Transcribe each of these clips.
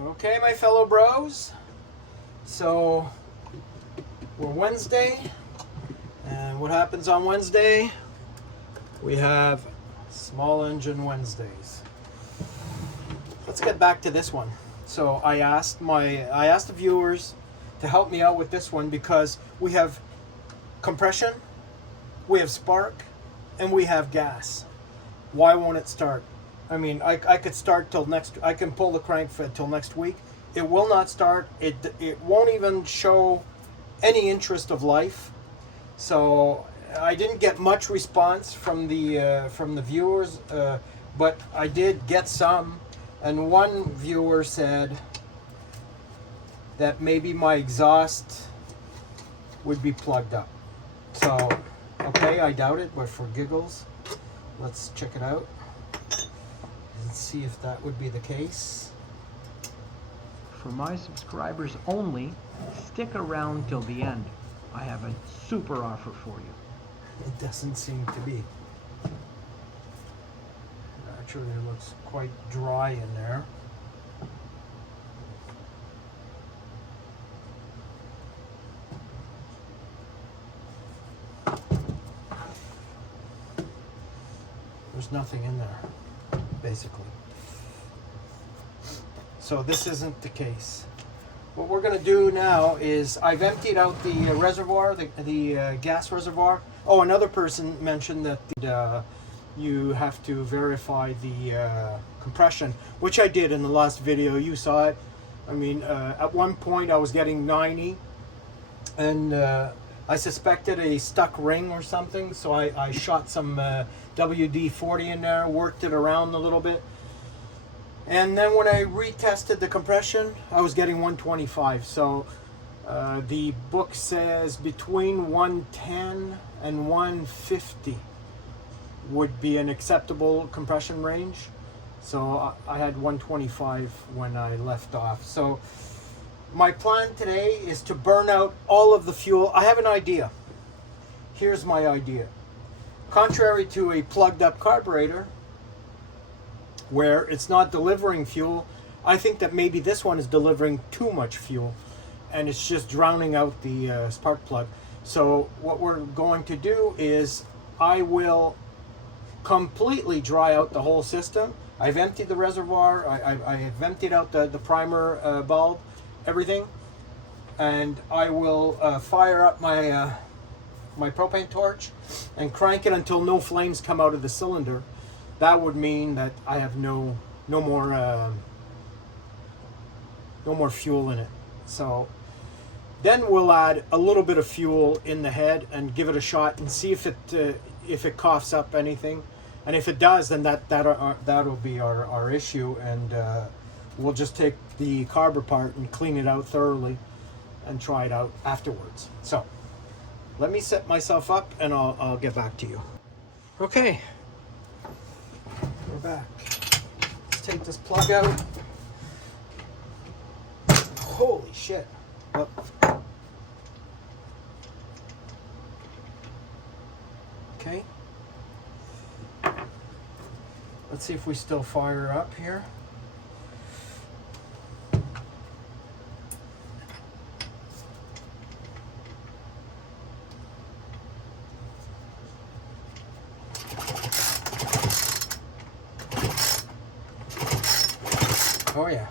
Okay, my fellow bros. So we're Wednesday, and what happens on Wednesday? We have small engine Wednesdays. Let's get back to this one. So I asked the viewers to help me out with this one because we have compression, we have spark, and we have gas. Why won't it start? I mean, I could start till next. I can pull the crank till next week. It will not start. It won't even show any interest of life. So I didn't get much response from the viewers, but I did get some. And one viewer said that maybe my exhaust would be plugged up. So, okay, I doubt it, but for giggles, let's check it out and see if that would be the case. For my subscribers only, stick around till the end. I have a super offer for you. It doesn't seem to be. Actually, it looks quite dry in there. There's nothing in there, basically. So this isn't the case. What we're going to do now is I've emptied out the reservoir, the gas reservoir. Oh, another person mentioned that you have to verify the compression, which I did in the last video. You saw it. I mean, at one point I was getting 90, and I suspected a stuck ring or something, so I shot some WD-40 in there, worked it around a little bit. And then when I retested the compression, I was getting 125. So the book says between 110 and 150 would be an acceptable compression range. So I had 125 when I left off. So my plan today is to burn out all of the fuel. I have an idea. Here's my idea. Contrary to a plugged up carburetor, where it's not delivering fuel, I think that maybe this one is delivering too much fuel and it's just drowning out the spark plug. So what we're going to do is I will completely dry out the whole system. I've emptied the reservoir, I have emptied out the primer bulb, everything, and I will fire up my my propane torch and crank it until no flames come out of the cylinder. That would mean that I have no more fuel in it. So then we'll add a little bit of fuel in the head and give it a shot and see if it coughs up anything. And if it does, then that'll be our issue, and we'll just take the carb apart and clean it out thoroughly and try it out afterwards. So let me set myself up and I'll get back to you. Okay. We're back. Let's take this plug out. Holy shit. Oh. Okay. Let's see if we still fire up here. Oh yeah,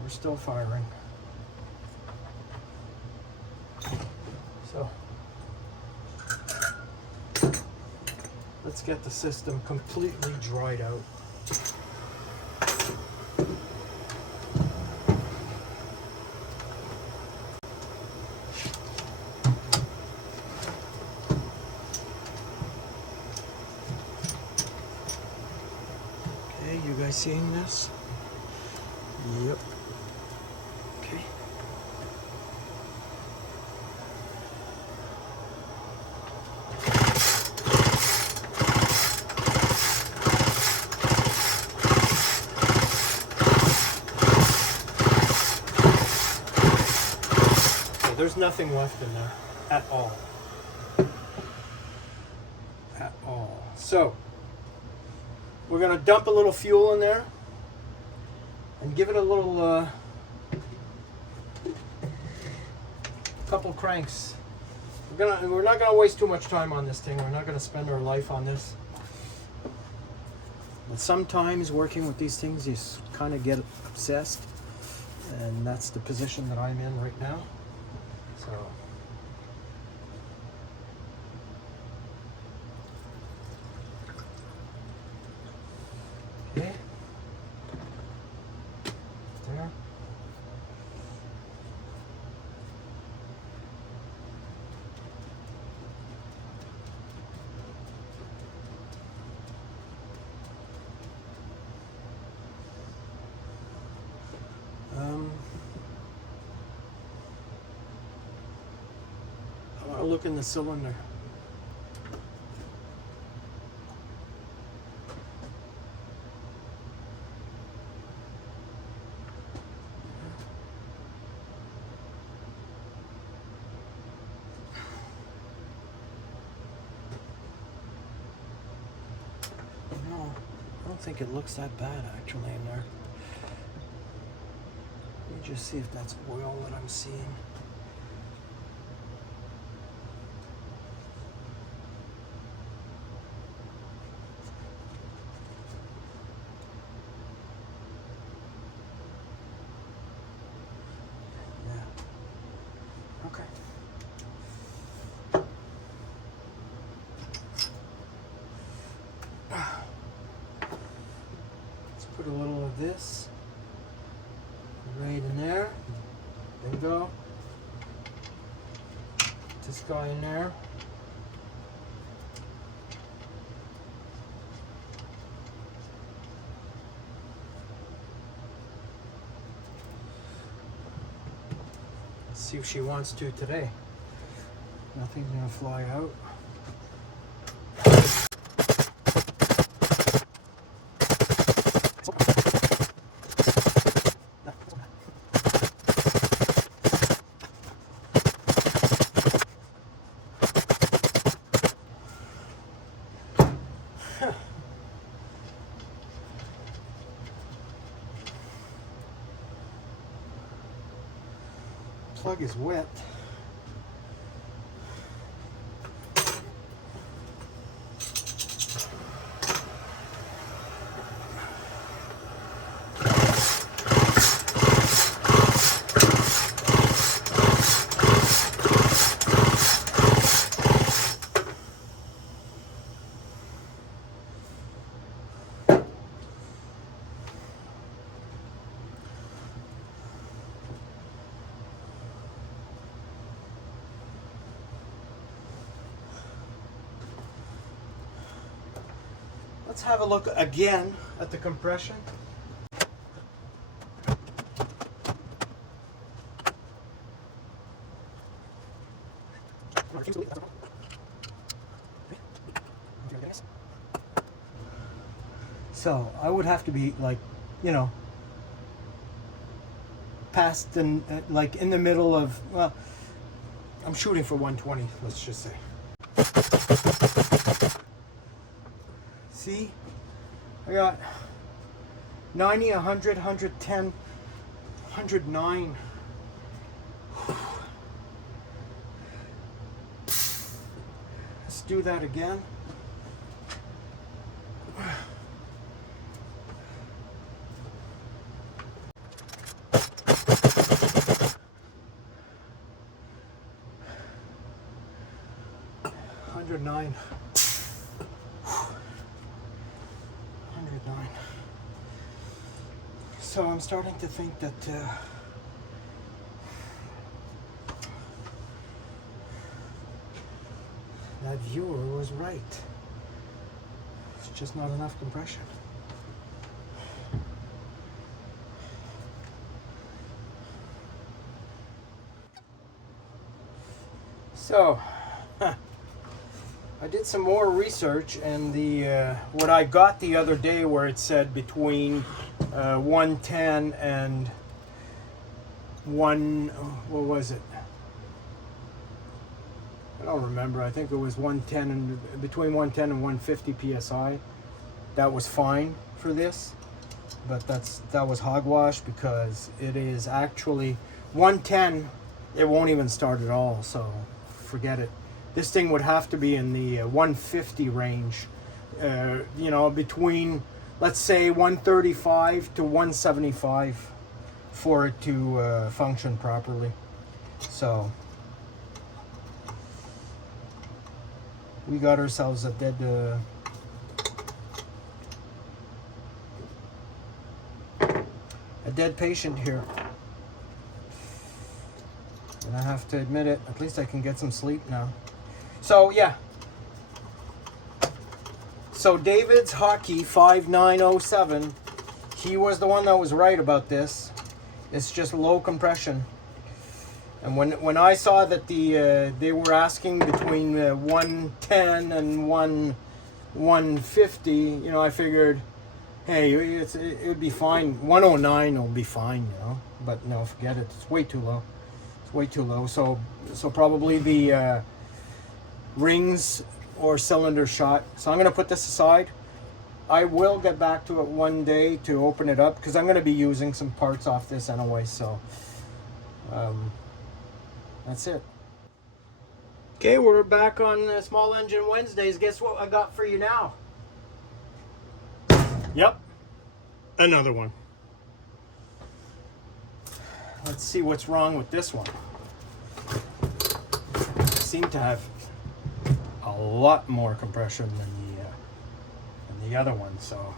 we're still firing. So let's get the system completely dried out. Okay, you guys seeing this? Yep. Okay. So there's nothing left in there at all. At all. So we're going to dump a little fuel in there. and give it a little couple cranks. We're not gonna waste too much time on this thing. We're not gonna spend our life on this. But sometimes working with these things, you kind of get obsessed, and that's the position that I'm in right now. So. Okay. There. I want to look in the cylinder. No, I don't think it looks that bad actually in there. Let me just see if that's oil that I'm seeing. Yeah. Okay. Let's put a little of this right in there. There we go. This guy in there. Let's see if she wants to today. Nothing's gonna fly out. Plug is wet. Let's have a look again at the compression. So I would have to be like, you know, past the, like in the middle of, well, I'm shooting for 120, let's just say. See, I got 90, 100, 110, 109. Let's do that again. $109. 109. So I'm starting to think that that viewer was right. It's just not enough compression. So I did some more research, and the what I got the other day, where it said between 110 and what was it? I don't remember. I think it was 110 and between 110 and 150 psi. That was fine for this. but that was hogwash, because it is actually 110. It won't even start at all, so forget it. This thing would have to be in the 150 range, you know, between, let's say, 135 to 175 for it to function properly. So we got ourselves a dead patient here. And I have to admit it, at least I can get some sleep now. So yeah. So David's Hockey 5907, he was the one that was right about this. It's just low compression. And when I saw that they were asking between 110 and 150, you know, I figured, hey, it would be fine. 109 will be fine, you know. But no, forget it. It's way too low. It's way too low. So probably the rings or cylinder shot. So I'm going to put this aside. I will get back to it one day to open it up, because I'm going to be using some parts off this anyway. So that's it. Okay, we're back on Small Engine Wednesdays. Guess what I got for you now? Yep, another one. Let's see what's wrong with this one. It seemed to have a lot more compression than the other one. So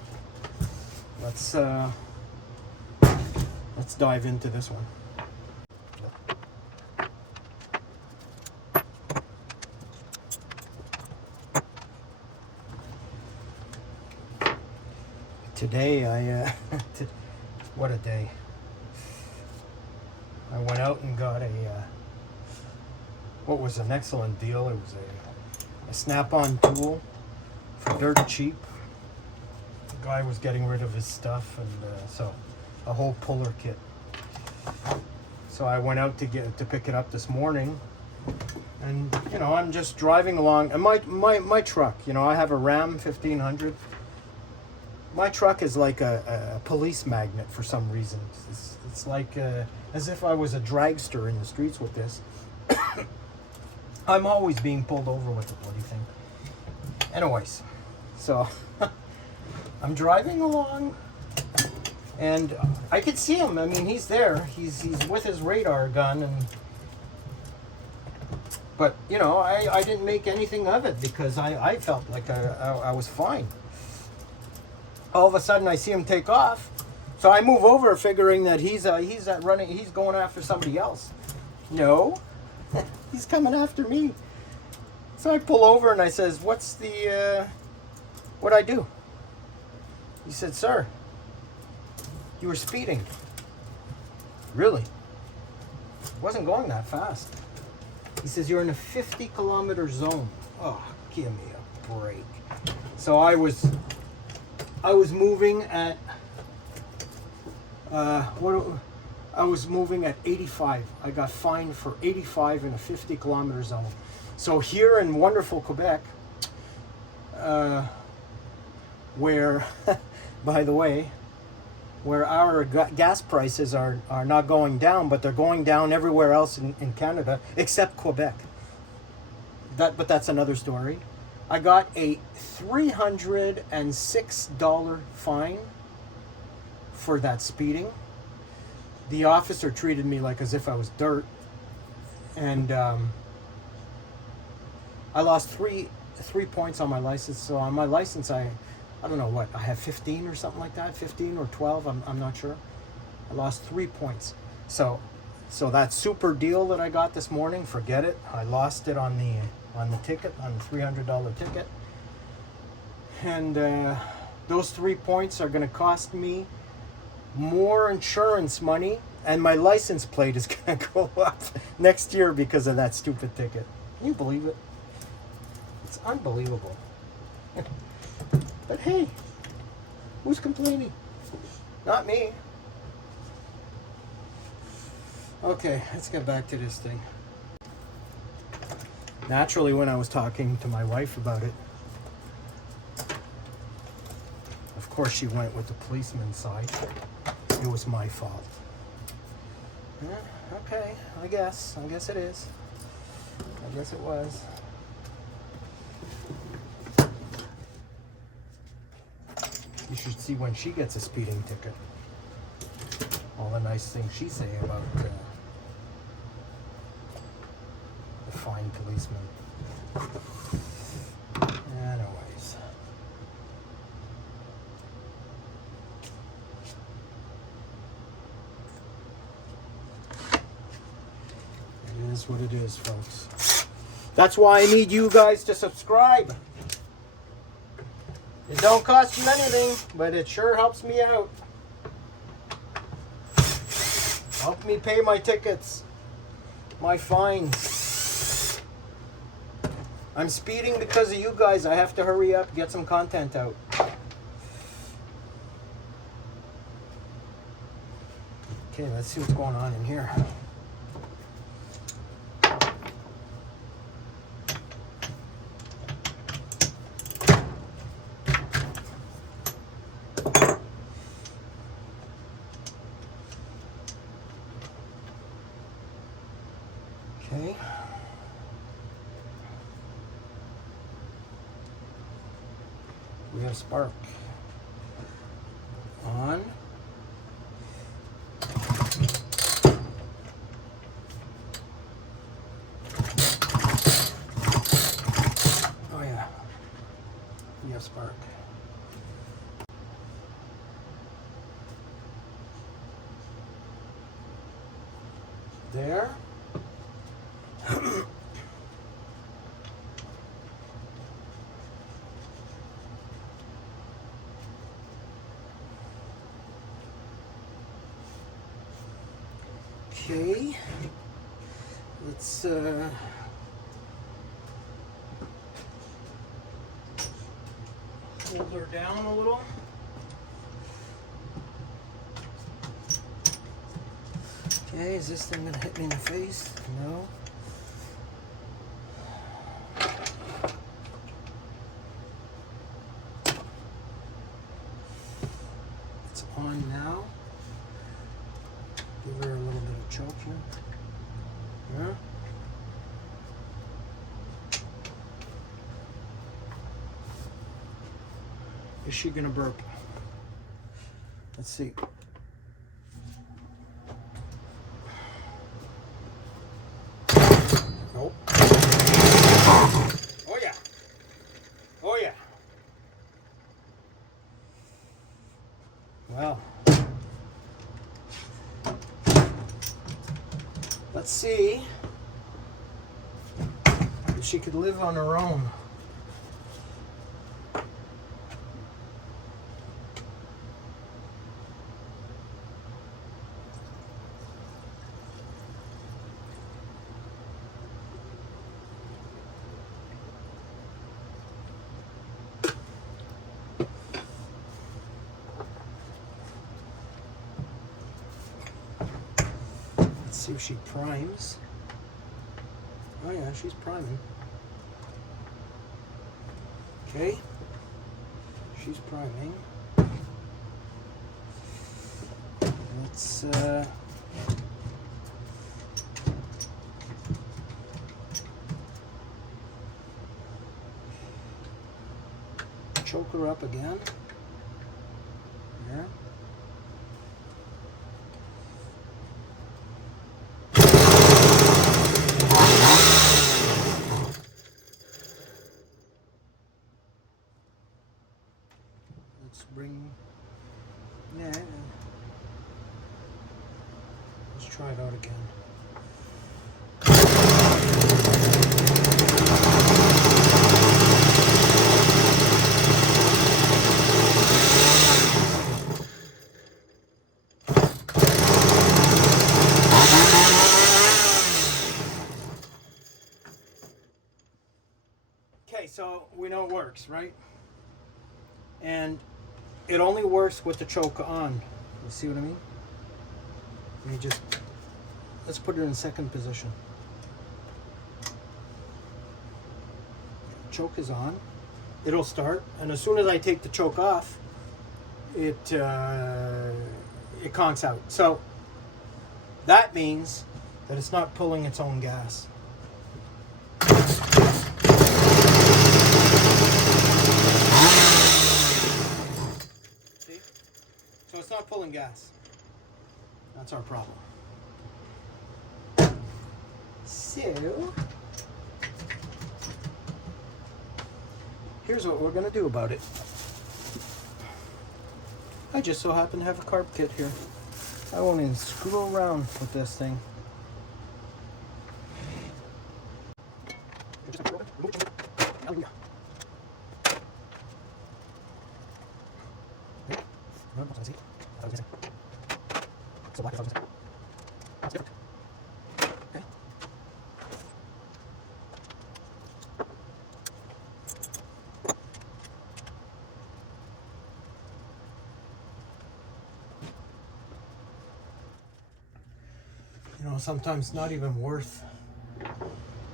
let's dive into this one. Today what a day. I went out and got what was an excellent deal. It was a snap-on tool for dirt cheap. The guy was getting rid of his stuff, and so a whole puller kit. So I went out to pick it up this morning, and you know, I'm just driving along, and my truck, you know, I have a Ram 1500. My truck is like a police magnet for some reason. It's like as if I was a dragster in the streets with this. I'm always being pulled over with the bloody thing. Anyways, so I'm driving along, and I could see him. I mean, he's there. He's with his radar gun, but you know, I didn't make anything of it, because I felt like I was fine. All of a sudden, I see him take off, so I move over, figuring that he's going after somebody else. No, he's coming after me. So I pull over and I says, "What's the what'd I do?" He said, "Sir, you were speeding." Really? Wasn't going that fast. He says, "You're in a 50-kilometer zone." Oh, give me a break. So I was moving at I was moving at 85. I got fined for 85 in a 50-kilometer zone. So here in wonderful Quebec, where, by the way, where our gas prices are not going down, but they're going down everywhere else in Canada except Quebec. But that's another story. I got a $306 fine for that speeding. The officer treated me like as if I was dirt, and I lost three points on my license. So on my license, I don't know what I have, 15 or something like that, 15 or 12. I'm not sure. I lost 3 points. So that super deal that I got this morning, forget it. I lost it on the ticket, on the $300 ticket, and those 3 points are going to cost me more insurance money, and my license plate is going to go up next year because of that stupid ticket. Can you believe it? It's unbelievable. But hey, who's complaining? Not me. Okay, let's get back to this thing. Naturally, when I was talking to my wife about it, of course, she went with the policeman's side. It was my fault. Yeah, okay, I guess it is. I guess it was. You should see when she gets a speeding ticket. All the nice things she say about the fine policeman. Anyways. It is what it is, folks. That's why I need you guys to subscribe. It don't cost you anything, but it sure helps me out. Help me pay my tickets, my fines. I'm speeding because of you guys. I have to hurry up, get some content out. Okay, let's see what's going on in here. Okay. We have spark on. Oh yeah, we have spark. There. Okay, let's hold her down a little. Okay, is this thing gonna hit me in the face? No. It's on now. Give her a little bit of choke here. Yeah. Is she gonna burp? Let's see. Nope. Oh yeah. Oh yeah. Well. Let's see if she could live on her own. See if she primes. Oh yeah, she's priming. Okay. She's priming. Let's choke her up again. There. Bring, yeah, let's try it out again. Okay, so we know it works, right? And it only works with the choke on. You see what I mean? Let's put it in second position. Choke is on. It'll start, and as soon as I take the choke off, it conks out. So that means that it's not pulling its own gas. See? So it's not pulling gas. That's our problem. So here's what we're going to do about it. I just so happen to have a carb kit here. I won't even screw around with this thing. You know, sometimes it's not even worth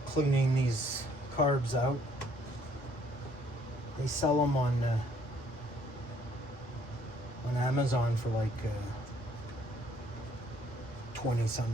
cleaning these carbs out. They sell them on Amazon for like $20-some.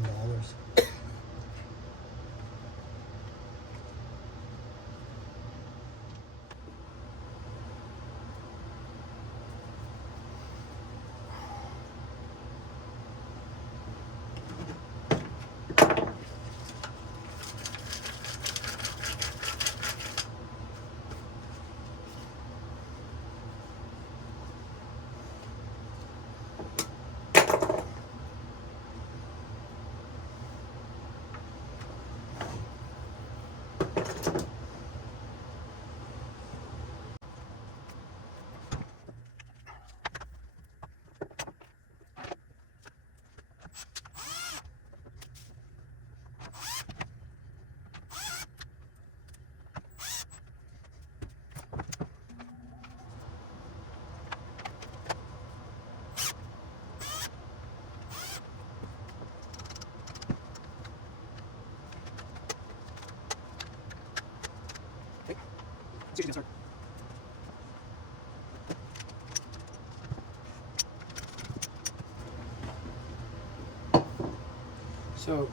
So,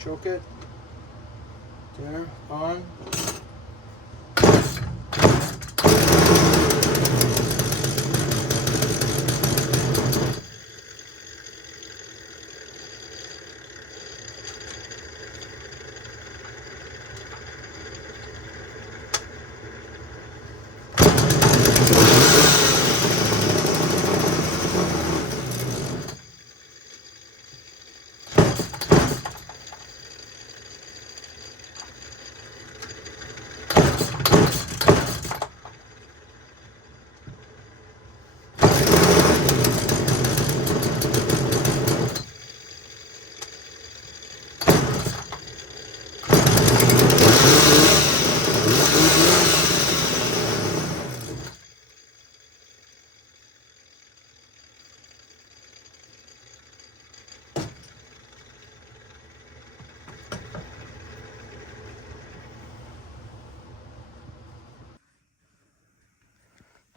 choke it, there, on.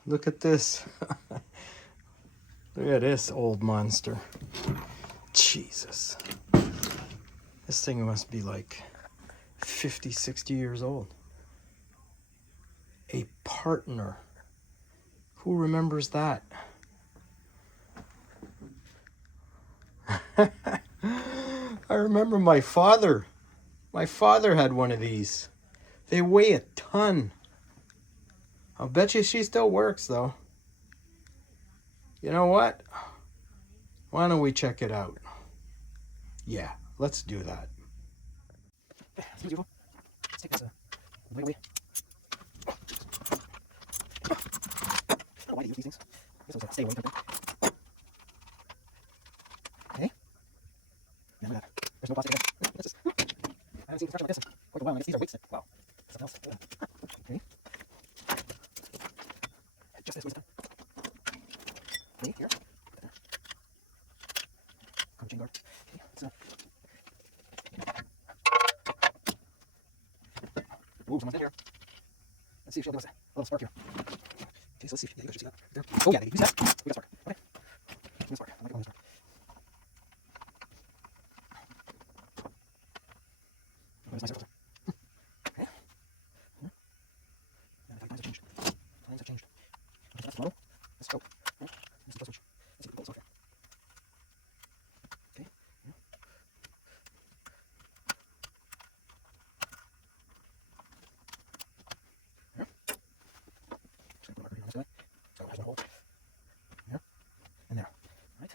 Look at this. Look at this old monster. Jesus. This thing must be like 50, 60 years old. A partner. Who remembers that? I remember my father. My father had one of these. They weigh a ton. I'll bet you she still works though. You know what? Why don't we check it out? Yeah, let's do that. Let's take this wait. I don't know why they use these things. I guess it was a stay away type thing. Okay. Remember that. There's no plastic in there. That's just, I haven't seen construction like this in quite a while. I guess these are weights. Wow. Something else. Okay. Just this weight done. Okay, here. Carb chain guard. Okay, ooh, someone's in here. Let's see if she'll give us a little spark here. Okay, so let's see. Yeah, you guys should see that. There. Oh yeah, you see that? We got spark. Okay. We got spark. I like it when there's spark. Oh, that's nice filter. Okay. Yeah. Yeah, the times have changed. Times have changed. Okay, that's the model. Let's go. Right. Let's see the switch. Let's see the bolts. Okay. Okay. Yeah. Yeah. Just gonna put a marker here on this guy. So there's one hole. There. And there. Right.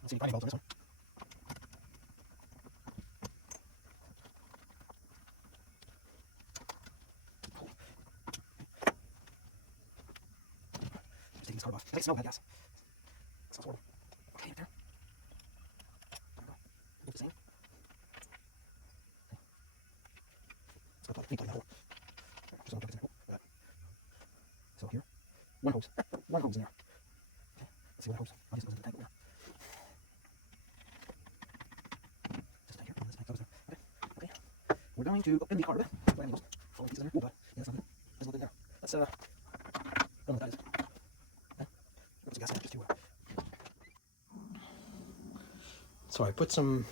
Let's see, tiny bolts on this one. Just taking this carb off. It's like smell bad gas. It smells horrible. Okay, there. There we go. Look the same. Okay. Let's go plug. Need to plug in that hole. There, just don't plug it in that hole. Like that. So here, one hose. One hose in there. Okay. Let's see what hose. Obviously goes in the tank over there. Just tank here. This tank goes there. Okay. Okay. We're going to open the carb. Well, any of those falling pieces in there. Oh, but yeah, that's not good. There's a little bit in there. Let's don't know what that is. Okay. Put some gas in there just to So I put some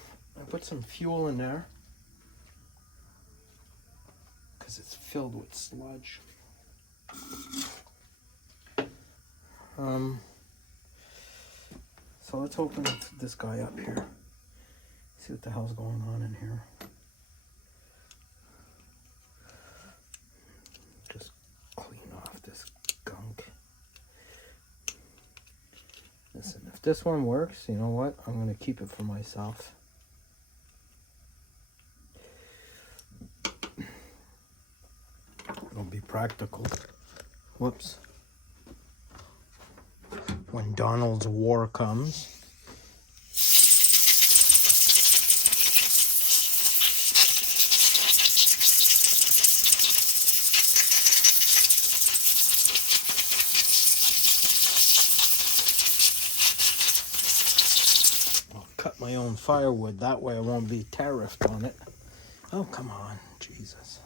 fuel in there because it's filled with sludge. So let's open this guy up here. See what the hell's going on in here. Just clean off this gunk. Listen, if this one works, you know what? I'm going to keep it for myself. It'll be practical. Whoops. When Donald's war comes. Cut my own firewood, that way I won't be tariffed on it. Oh, come on, Jesus.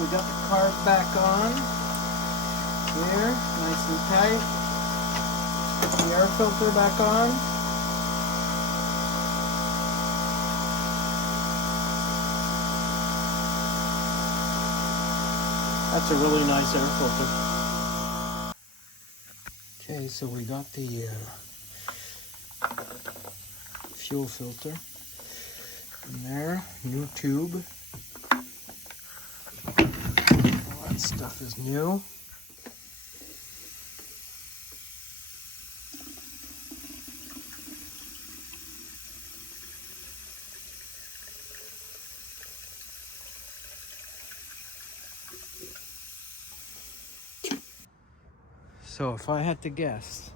We got the carb back on here, nice and tight. Put the air filter back on. That's a really nice air filter. Okay, so we got the fuel filter in there, new tube. That stuff is new. So if I had to guess,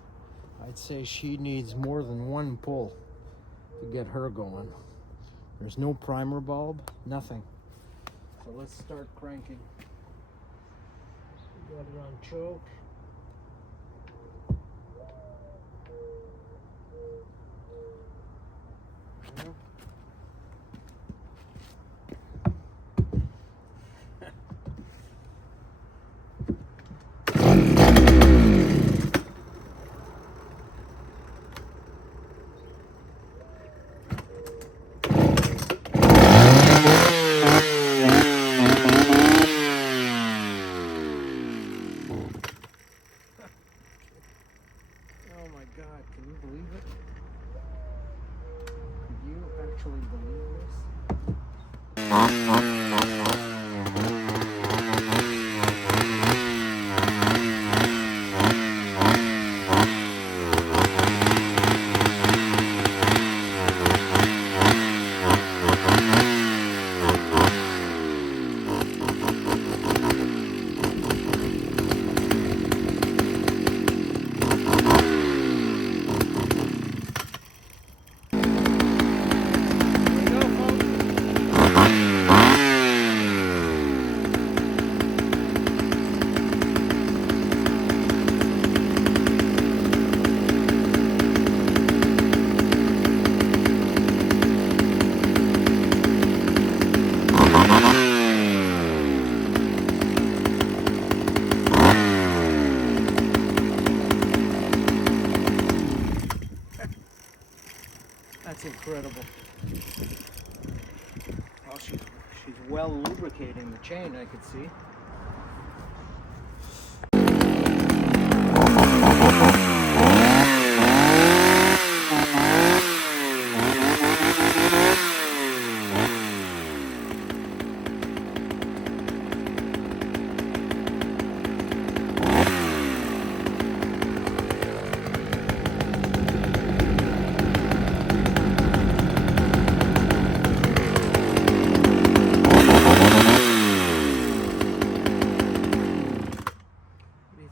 I'd say she needs more than one pull to get her going. There's no primer bulb, nothing. So let's start cranking. Got it on choke. Yeah. God, can you believe it? Could you actually believe this? Well, she's well lubricating the chain, I could see.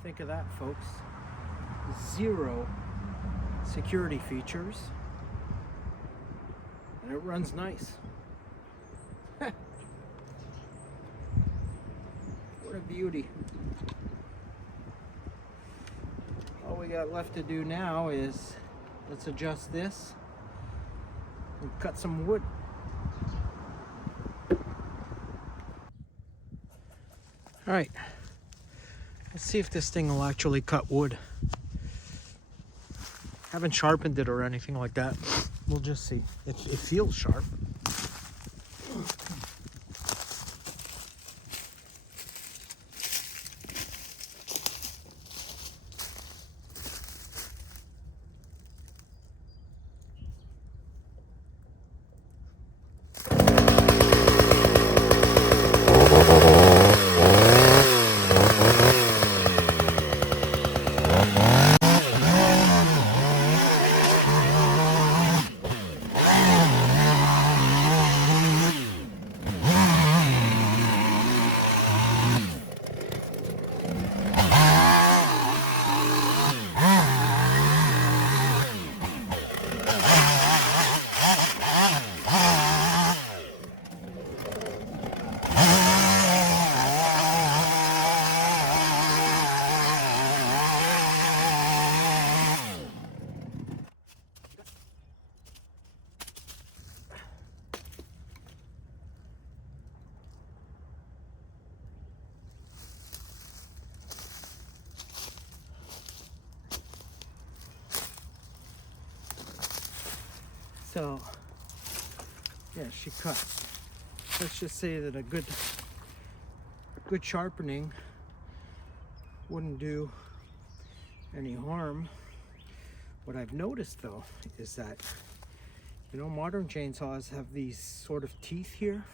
Think of that, folks. 0 security features, and it runs nice. What a beauty. All we got left to do now is let's adjust this and cut some wood. All right. Let's see if this thing will actually cut wood. Haven't sharpened it or anything like that. We'll just see. It feels sharp. So, yeah, she cut. Let's just say that a good sharpening wouldn't do any harm. What I've noticed though is that, you know, modern chainsaws have these sort of teeth here,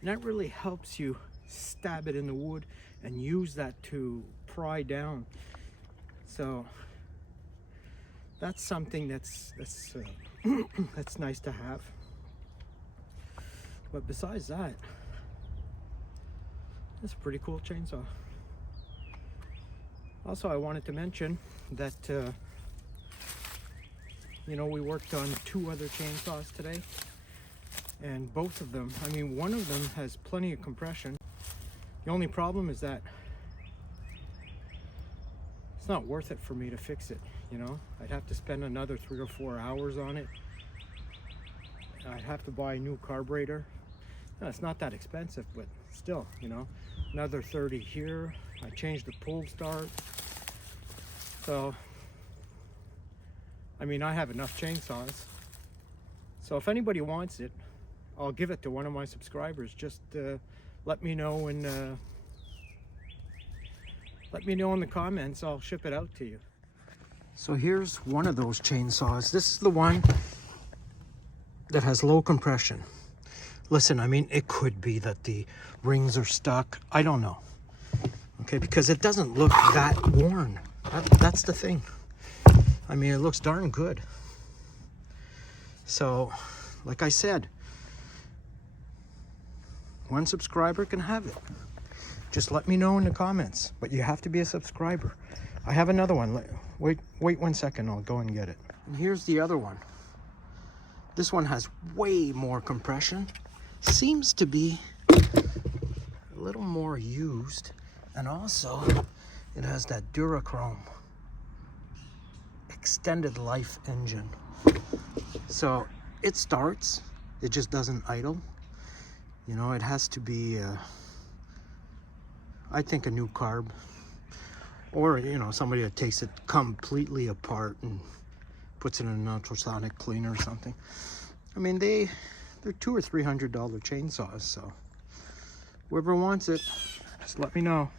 and that really helps you stab it in the wood and use that to pry down. So that's something that's that's nice to have. But besides that, it's a pretty cool chainsaw. Also, I wanted to mention that you know, we worked on 2 other chainsaws today, and both of them, I mean, one of them has plenty of compression. The only problem is that it's not worth it for me to fix it, you know. I'd have to spend another 3 or 4 hours on it. I'd have to buy a new carburetor. No, it's not that expensive, but still, you know, another 30 here. I changed the pull start. So, I mean, I have enough chainsaws. So if anybody wants it, I'll give it to one of my subscribers. Just let me know and let me know in the comments. I'll ship it out to you. So here's one of those chainsaws. This is the one that has low compression. Listen, I mean, it could be that the rings are stuck. I don't know. Okay, because it doesn't look that worn. That's the thing. I mean, it looks darn good. So, like I said, one subscriber can have it. Just let me know in the comments, but you have to be a subscriber. I have another one. Wait 1 second, I'll go and get it. And here's the other one. This one has way more compression. Seems to be a little more used, and also it has that Durachrome extended life engine. So it starts, it just doesn't idle. You know, it has to be I think a new carb, or you know, somebody that takes it completely apart and puts it in an ultrasonic cleaner or something. I mean, they They're $200 or $300 chainsaws, so whoever wants it, just let me know.